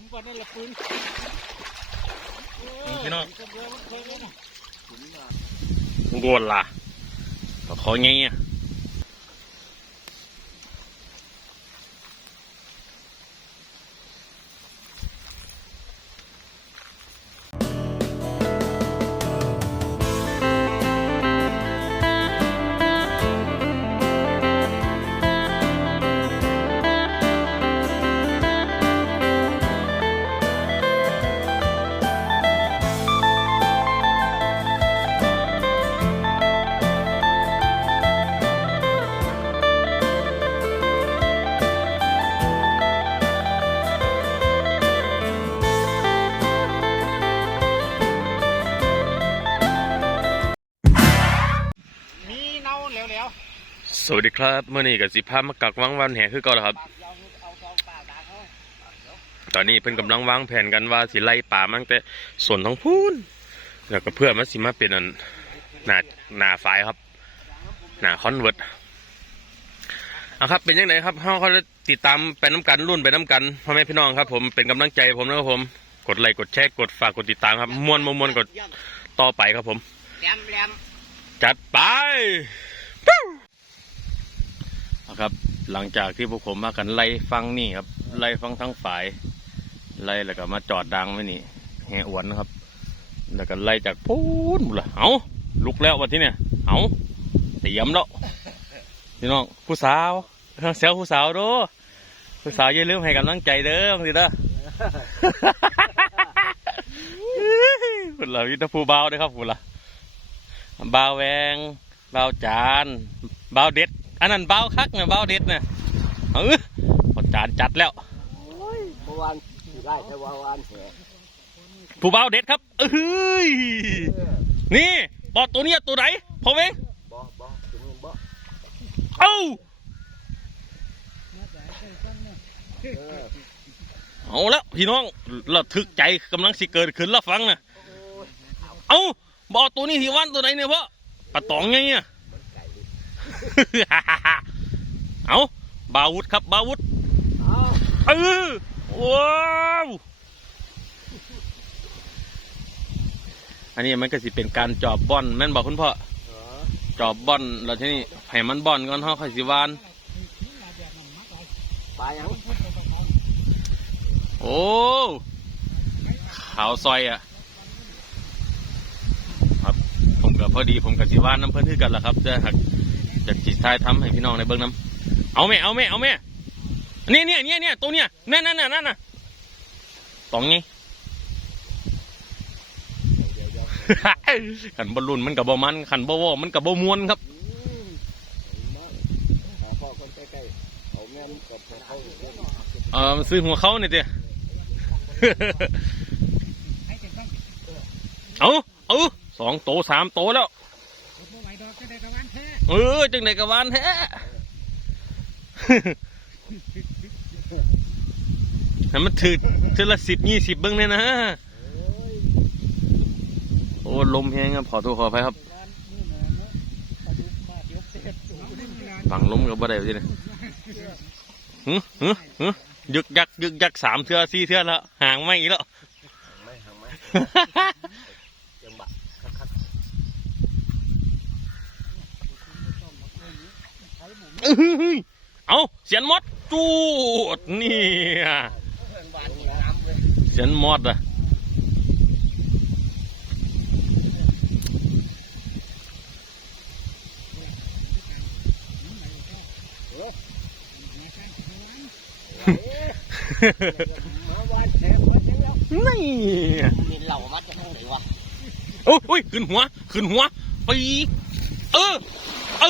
มก่อนนั่นแหละปืนพี่น้องเรือมันเคยเลยนะโกนล่ะปลาคอไงอะ สวัสดีครับเมื่อนี้กับสิพามากักวังวันแห่คือเก่าแล้วครับปากยาวเอาเอาปากด่าเขาตอนนี้เพิ่นกำลังวางแผนกันว่าสิไล่ป่ามันแต่ส่วนท้องพูนแล้วก็เพื่อนมันสิมาเป็นอันหน้าหน้าฝ่ายครับ หน้าคอนเวิร์ตเอาครับเป็นยังไงครับเฮาเขาจะติดตามไปน้ำกันรุ่นไปน้ำกันพ่อแม่พี่น้องครับ ผมเป็นกำลังใจผมนะครับผม กดไลค์กดแชร์กดฝากกดติดตามครับมวนมวนมวนกดต่อไปครับผมแหลมแหลมจัดไปปิ้วนะ ครับ หลังจากที่พวกผมมากันไล่ฟังนี่ครับ ไล่ฟังทั้งฝ่าย ไล่แล้วก็มาจอดดังไว้นี่แหอวนนะครับ แล้วก็ไล่จากพูนบุละเอาลุกแล้ววันที่เนี่ยเอาเตรียมแล้วพี่น้องผู้สาวเซลผู้สาวดูผู้สาวอย่าลืมให้กำลังใจเด้อสิเด้อพุ่นละวิทย์ภูเบาเด้อครับพุ่นละบาวแวงบาวจานบาวเด็ด อันนั้นบาวคักเนี่ยบาวเด็ดเนี่ยเออพอจานจัดแล้วเมื่อวานที่ไล่แต่ว่าวานแหผู้บาวเด็ดครับเอ้ยนี่บอตัวเนี้ยตัวไหนผมเองบ่บ่ถึงนี่บ่เอ้าเออเอาแล้วพี่น้องระทึกใจกำลังสิเกิดขึ้นแล้วฟังนะเอ้าบอตัวนี้ที่วันตัวไหนเนี่ยพ่อปลาตองไงเนี่ย เอาบาวุธครับบาวุธเอาเออว้าวอันนี้มันก็สิเป็นการจอบบอนแม่นบอกคุณพ่อเออจอบบอนแล้วที่นี่ให้มันบอนก่อนเฮาค่อยสิวานปลาหยังโอ้ขาวซอยอะครับผมกับพอดีผมกับสิวานน้ำเพิ่นคือกันล่ะครับจะหัก จากจิตท้ายทำให้พี่น้องในเบิ้งน้ำเอาแม่เอาแม่เอาแม่เนี่ยเนี่ยเนี่ยเนี่ยตัวเนี่ยนั่นนั่นนั่นนั่นน่ะตองไงเดี๋ยวเดี๋ยวขันบอลลูนมันกับบ่มันขันบ่วอมันกับบ่มวนครับเอ่อซื้อหัวเขาเนี่ยเจ้เอาเอาสองโตสามโตแล้ว เออจังไดกะวานแท้ให้มันถือเทอละสิบยี่สิบเบิ้งเนี่ยนะโอ้ลมแห้งครับขอโทษขออภัยครับฝั่งลมกับบ่ได้สิเนี่ยหึหึหึยึกยักยึกยักสามเทือสี่เทือแล้วห่างไม่อีกแล้ว ไม่หังไหมจังบะคัก อื้อหือเอาเสียนมดจูดนี่เนี่ยเสียนมดอะเมื่อวานแถมมาจังแล้วนี่นี่เหล่ามัดจะทางไหนวะโอ้ยขึ้นหัว ขึ้นหัว ไป เออ เอ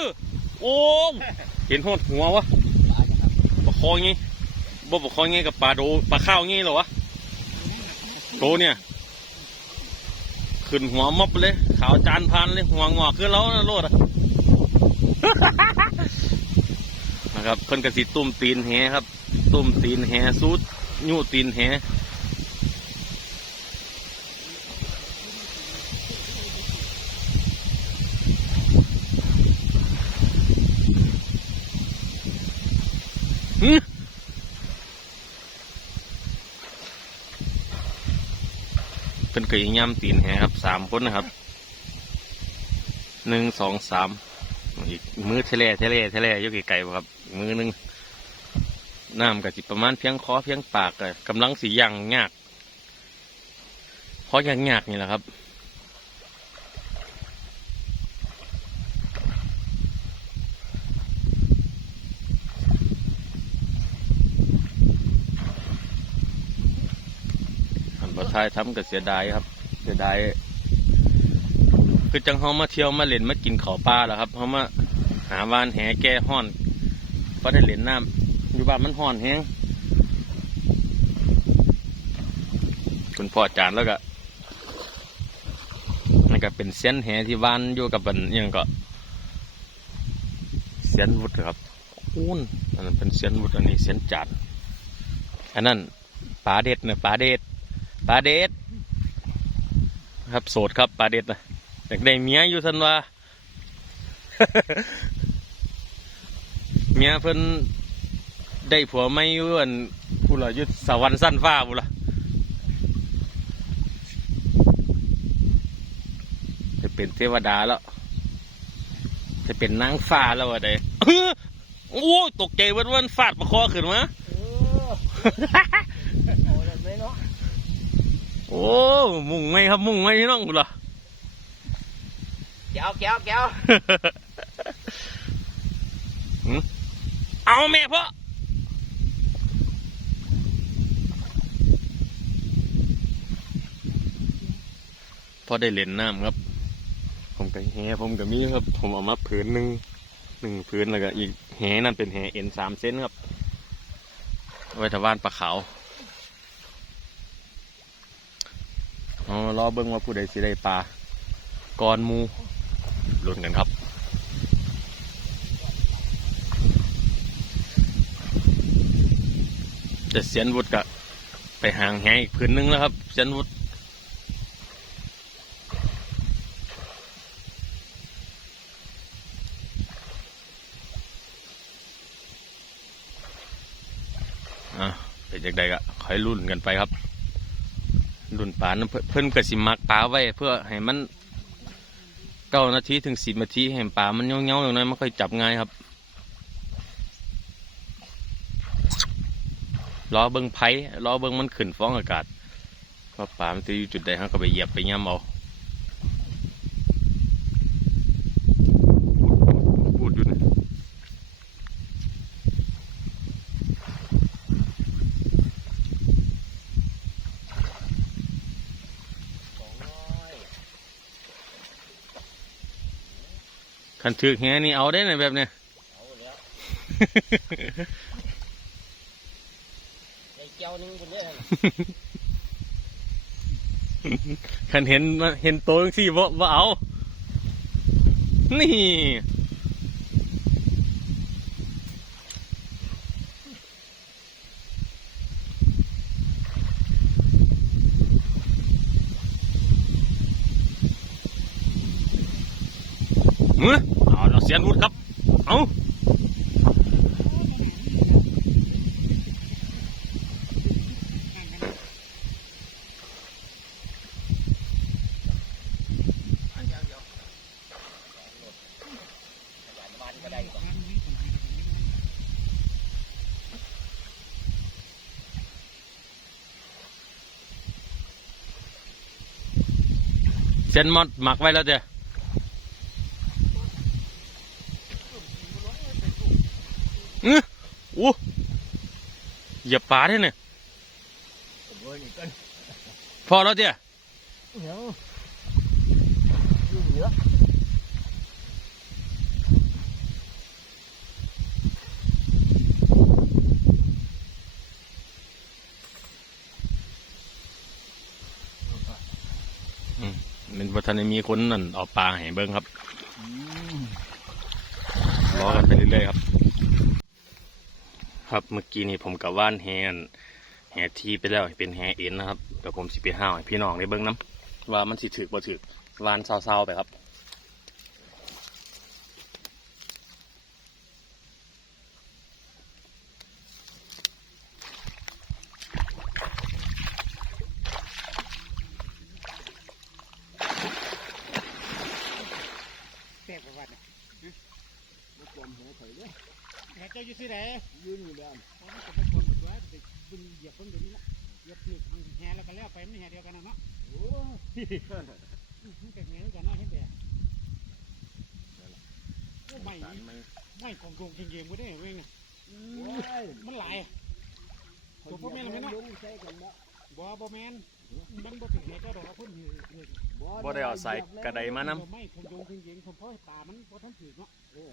อ โอ้เห็นหดหัววะปลาคอไงบ่ปลาคอไงกับปลาโดปลาข้าวไงเหรอวะโตเนี่ย ขึ้นหัวมอบไปเลย ขาวจานพันเลย หัวงอกขึ้นแล้วนะโลดอะนะครับเพิ่นกระสิตุ่มตีนแหครับ ตุ่มตีนแหสูดยู่ตีนแห เป็นกระย่ำตีนแฮครับสามคนนะครับหนึ่งสองสามอีกมือเทเลเทเลเทเลยกไก่ครับ มือหนึ่งน้ำกับจิประมาณเพียงคอเพียงปากกำลังสีย่างยากเพราะย่างยากนี่แหละครับายทำก็เสียดายครับ เสียดายคือจังเฮามาเที่ยวมาเล่นมากินข้าวปลาแล้วครับเฮามาหาวานแหแก้ห้อนก็ได้เล่นน้ำอยู่บ้านมันห้อนแฮงคุณพ่อจานแล้วก็นั่นก็เป็นเส้นแหที่บ้านอยู่กับบันยังก็เส้นวุฒครับอู้นอันนั้นเป็นเส้นวุฒอันนี้เส้นจานอันนั้นปลาเด็ดเนี่ยปลาเด็ด ปลาเด็ด ครับโสดครับปลาเด็ดนะอยากได้เมียอยู่สันว่าเมียเพิ่นได้ผัวไม่อยู่อันผู้ละอยุดสวรรค์สั้นฟ้าผู้ละจะเป็นเทวดาแล้ว จะเป็นนางฟ้าแล้ววะเด้โอ้ตกใจวันวันฟาดประคอขึ้นมาเลยไหมเนาะ โอ้มุ่งไม่ครับมุ่งไม่พี่น้องกูเหรอแก้วแก้วแก้วหืมเอาแม่พ่อพอได้เล่นน้ำครับ ผมกับแหผมกับมีครับ ผมเอามาผืนหนึ่งหนึ่งผืนแล้วก็อีกแหนั่นเป็นแหเอ็นสามเซนครับเอาไว้ทวานปลาขาว เอารอเบิ้งว่าผู้ใดสิได้ปลาก่อนหมูลุ้นกันครับแต่เสียนวุฒก็ไปห่างแหอีกพื้นนึงแล้วครับ เสียนวุฒอะเป็นจังใดก็คอยรุ่นกันไปครับ รุ่นป่านเพิ่นเพิ่นกระสิมักปลาไว้เพื่อให้มันเก้านาทีถึงสิบนาทีให้ปลามันเงี้ยวๆอย่างนั้นมันค่อยจับง่ายครับรอเบิ้งไผ่รอเบิ้งมันขึ้นฟ้องอากาศว่าป่ามันจะอยู่จุดใดเขาก็ไปเหยียบไปย่ำเอาพูดอยู่นะ สองร้อย คั นถือแหนี่เอาได้ในแบบเนี้ยเอาแล้วไอ้เจ้านึงคนเดียวขันเห็นเห็นโตจังสี่บ่บ่เอา นี่เมื่อ สียนวุฒครับ เอาเส้นมอดหมักไว้แล้วเจ้ะอื้ออู้เหยียบปลาได้เนี่ยพอแล้วเจ้ะเดี๋ยวยุ่งเยอะมันวัฒนมีคนนั่นเอาปลาให้เบิ้งครับรอกันไปเรื่อยๆครับ ครับเมื่อกี้นี่ผมกับว่านแฮนแฮทีไปแล้วเป็นแฮเอ็นนะครับเดี๋ยวผมสิไปห้าวให้พี่น้องได้เบิ้งน้ำว่ามันสิถือบ่ถือวานเศร้าๆไปครับ จ้าอยู่ที่ไหน ยืนอยู่บ้าน เพราะมันจะเป็นคนหมดไว้ไปบึงเหยียบเพิ่งเดี๋ยวนี้ละเหยียบถือทางแห่แล้วก็แล้วไปมันแห่เดียวกันนะเนาะ โอ้ มันเป็นแห่กันเนาะเห็นแต่โอ้ไม่ ไม่ของโกงเก่งๆกูได้เว้ยยมันหลายตัวพ่อแม่เราไม่ลุงใช้กันบ่บ่บ่แม่นมันบ่ถึงแห่เจ้าดอกพุ่นถือถือบ่ได้เอาใส่กระไดมานำไม่ของโกงเก่งๆผมเพราะตามันบ่ทันถือเนาะเออ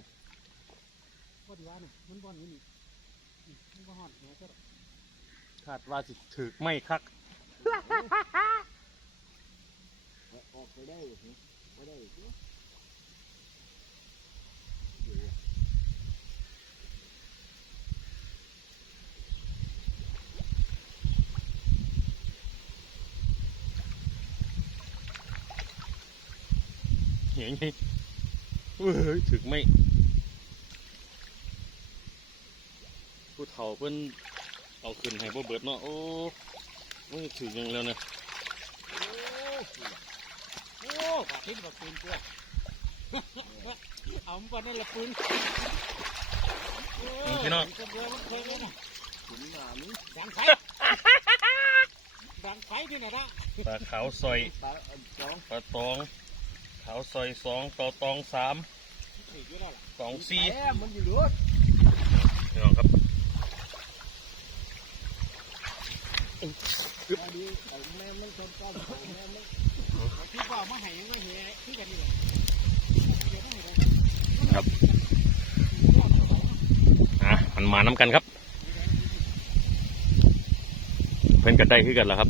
บ่ดีว่าน่ะมันบ่นี่นี่มันบ่ฮอดแห่เจ้าดอกคาดว่าสิถึกไม่คักออกไปได้ไม่ได้ สิเห็นไงเอ้ยถึกไม่ผู้เฒ่าเพิ่นเอาขึ้นให้บ่เบิดเนาะโอ้มันถึกยังแล้วเนะโอ้ฝากทิ้งฝากปืนตัวเอามันบ่อนนั่นละปืนโอ้ยกระเบือมันเคยเลยนะขุนหนานี้ดังไฟดังไฟที่ไหนนะปลาขาวซอยปลาสองปลาตอง ขาวซอยสองต่อตองสามถืออยู่แล้วล่ะสองสี่แม่มันอยู่รถพี่น้องครับอันนี้แม่มันชนก้อนแม่มันที่ว่ามาให้ยังไม่เห็นที่กันนี่เลยอะมันมาน้ำกันครับ เพิ่นกันได้คือกันแล้วครับ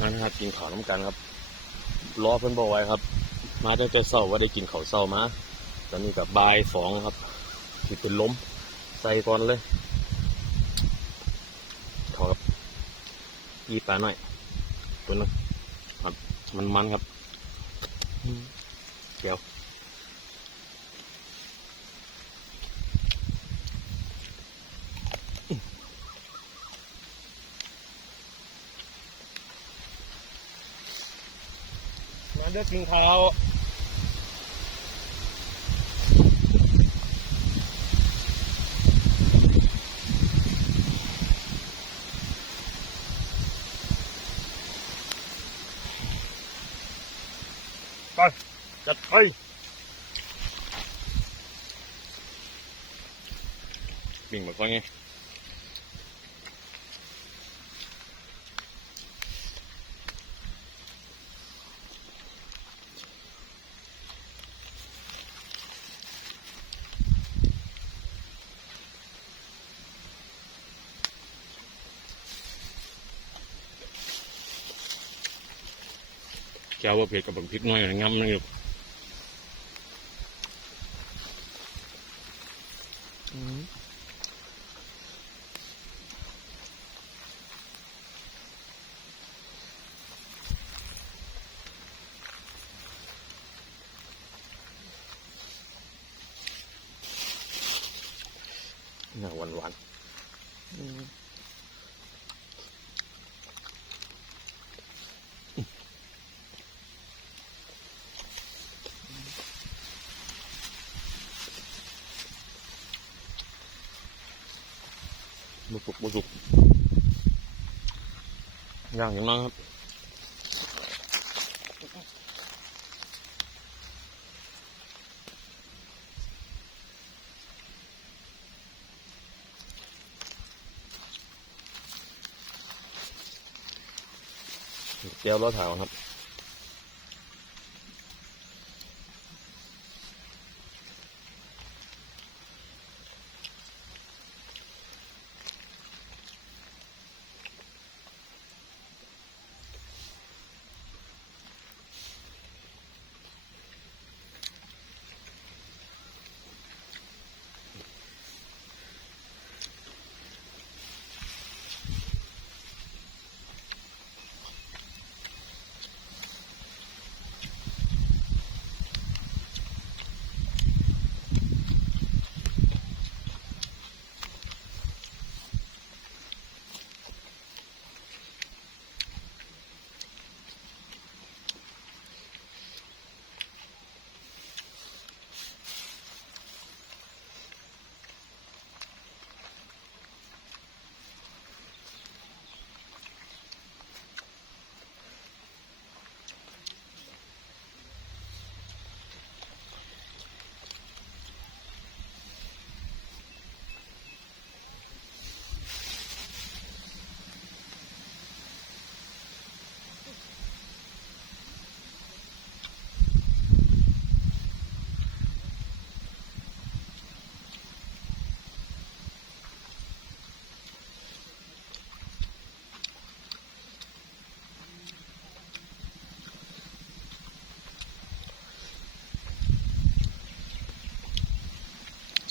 นั่นนะครับ กินข้าวน้ำกันครับรอเพิ่นบอกไว้ครับ มาตั้งแต่เช้าว่าได้กินข้าวเช้ามาตอนนี้กับบ่ายสองครับที่เป็นล้มใส่ก่อนเลยขอครับยี่ปลาหน่อยตัวนึงครับมันมันครับอืมเดี๋ยวื้อกินข้าวไปจัดไปบิ่งมาก่อน ไงแก้วว่าเผ็ดกับบังพริกน้อยงำนึงอยู่หน้าหวานหวานบุสุกบุสุก ย่างอย่างนั้นครับเดี๋ยวรถถาวครับ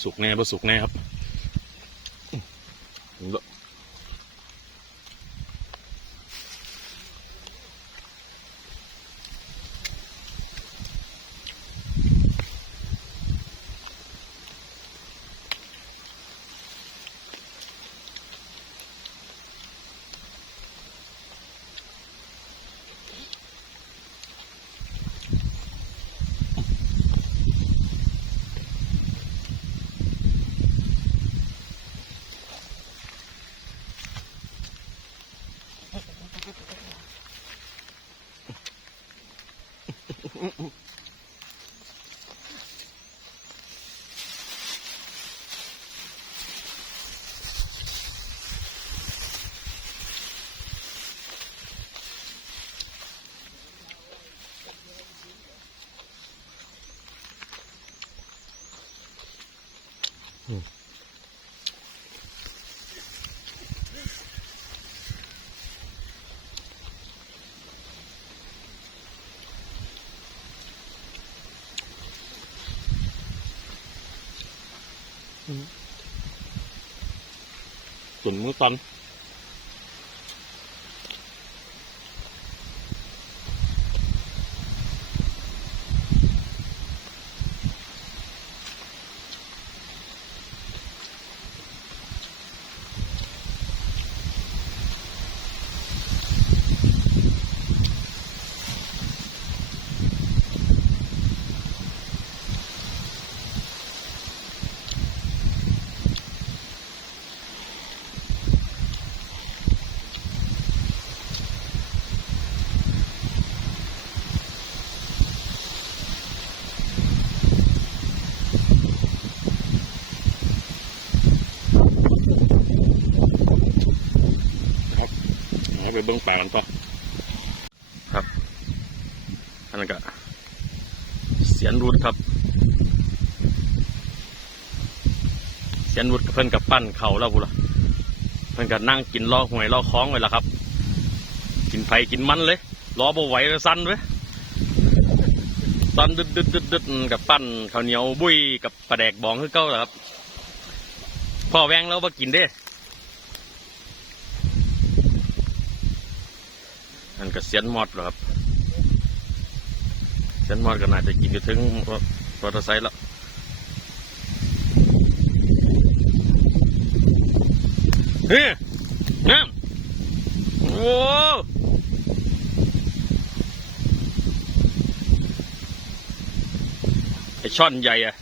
สุกแน่บ่สุกแน่ครับ Mm-mm. ตุ่นมือตัน ไปเบิ้งป่ากันปะครับอันนั้นก็เสียนรุดครับ เสียนรุดเพิ่นกับปั้นเขาแล้วพูดละเพิ่นกับนั่งกินลอหวยลอคล้องไว้ละครับ กินไผ่กินมันเลยรอบ่ไหวเลยสั้นเว้ยสั้นดึดดึดดึดดึดกับปั้นข้าวเหนียวบุ้ยกับปลาแดกบองคือเก้าหละครับพ่อแวงเราบ่กินเด้ อันก็เสียนมอดหรอครับ เสียนมอดก็น่าจะกินไปถึงมอเตอร์ไซค์แล้วเฮ้ยน้ำโอ้ไอช่อนใหญ่อะ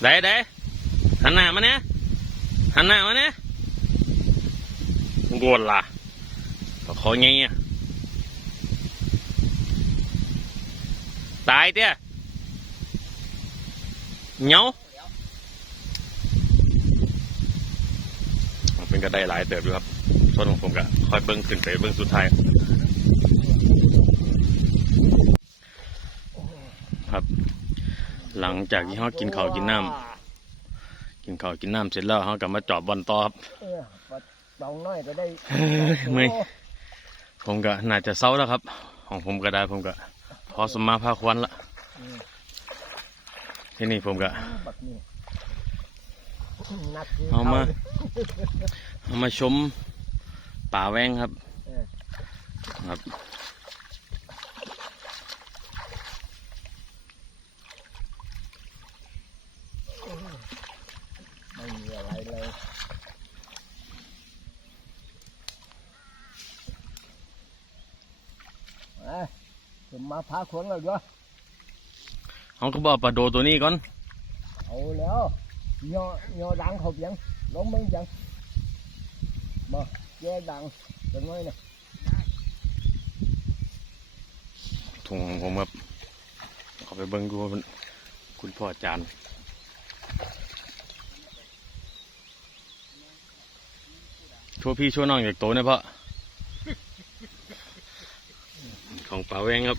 ไหนไหนหันหน้ามาเนี่ยหันหน้ามาเนี่ยกวนล่ะขอไงอะ ตายเตี้ยเหนียวเป็นก็ได้หลายเติบอยู่ครับส่วนของผมก็คอยเบิ้งขึ้นไปเบิ้งสุดท้ายครับ หลังจากที่เขากินข้าวกินน้ำกินข้าวกินน้ำเสร็จแล้วเขากลับมาจอบบอลต่อครับเออปัดเบาน้อยก็ได้เฮ้ยเมื่อยผมก็น่าจะเศร้าแล้วครับ ของผมก็ได้ผมก็ พอสมมาพาควันละที่นี่ผมก็เอามาเอามาชมป่าแวงครับครับไม่มีอะไรเลยเอ้ยผ มมาพาขนแล้วด้วยเขาก็บอกปลาโดตัวนี้ก่อน เอาแล้วย่อย่อดังเขาเพียงลงมึงจังมาแย่ดังจังน้อยนะถุงของผมครับเขาไปเบิ้งดูว่ามันคุณพ่ออาจารย์ชั่วพี่ชั่วน้องอยากโตเนี่ยพ่อของป่าแวงครับ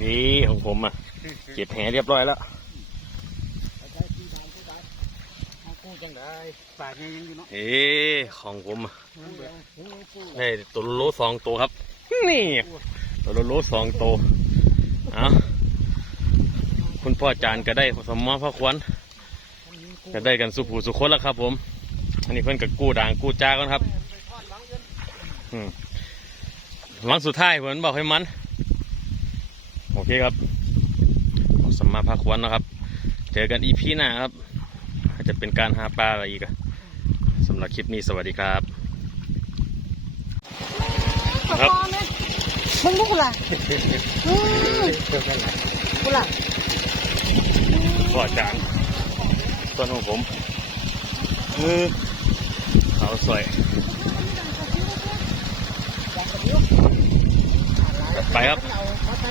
นเนี่ยปลาน้อยแตะเลือดปลาเงี้ยอยู่ใดเนี่ยฮะปลาเงี้ยขังอยู่ใดยืนนะเออคืออะไรโยกคำเจ้าของผมเป็นเรื่องนะนี่ของผมอะ เก็บแหเรียบร้อยแล้วเอากู้จังได้ปากยังยังอยู่เนาะเอ้ของผมอะได้ตัวโลสองตัวครับ นี่ ตัวโลสองตัวเอาคุณพ่อจานก็ได้สมมอพระควรก็ได้กันสุผูสุคนแล้วครับ ผม อันนี้เพิ่นกับกู้ด่างกู้จ้ากันครับอืมหลังสุดท้ายเพิ่นบอกให้มัน โอเคครับสมมาพระควรนะครับ เจอกันอีพีหน้าครับอาจจะเป็นการหาปลาอะไรอีกอะสำหรับคลิปนี้สวัสดีครับครับมึงบุกล่ะอืมบุกล่ะพ่อจานต้นของผมมือเขาวสวยไปครับเอาเขาไป